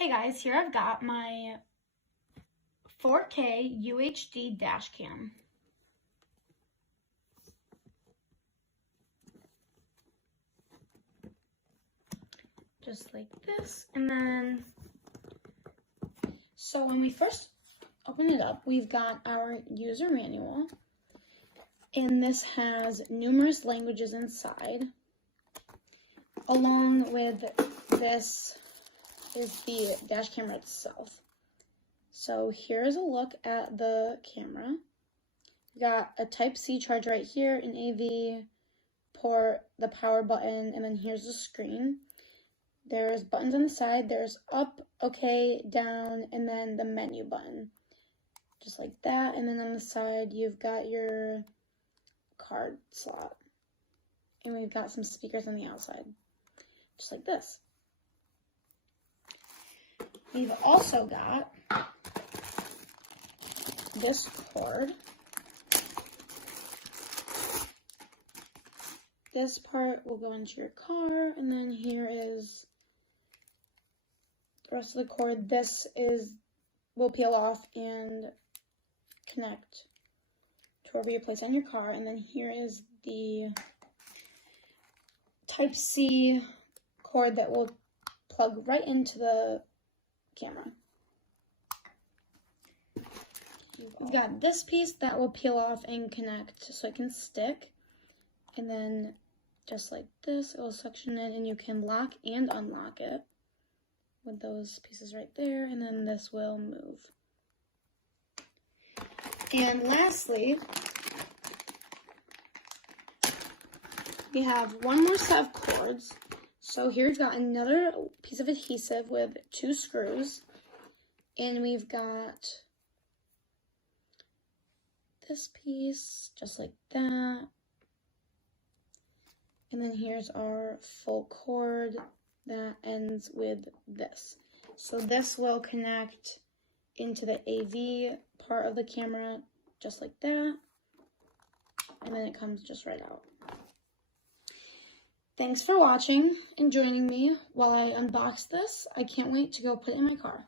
Hey guys, here I've got my 4K UHD dash cam. Just like this, and then, so when we first open it up, we've got our user manual, and this has numerous languages inside. Along with this is the dash camera itself. So here's a look at the camera. We got a Type-C charge right here, an AV port, the power button, and then here's the screen. There's buttons on the side. There's up, okay, down, and then the menu button. Just like that. And then on the side, you've got your card slot. And we've got some speakers on the outside. Just like this. We've also got this cord. This part will go into your car, and then here is the rest of the cord. This will peel off and connect to wherever you place on your car, and then here is the Type-C cord that will plug right into the camera. We've got this piece that will peel off and connect so it can stick, and then just like this, it will suction in and you can lock and unlock it with those pieces right there, and then this will move. And lastly, we have one more set of cords. So here we've got another piece of adhesive with 2 screws, and we've got this piece just like that. And then here's our full cord that ends with this. So this will connect into the AV part of the camera just like that. And then it comes just right out. Thanks for watching and joining me while I unbox this. I can't wait to go put it in my car.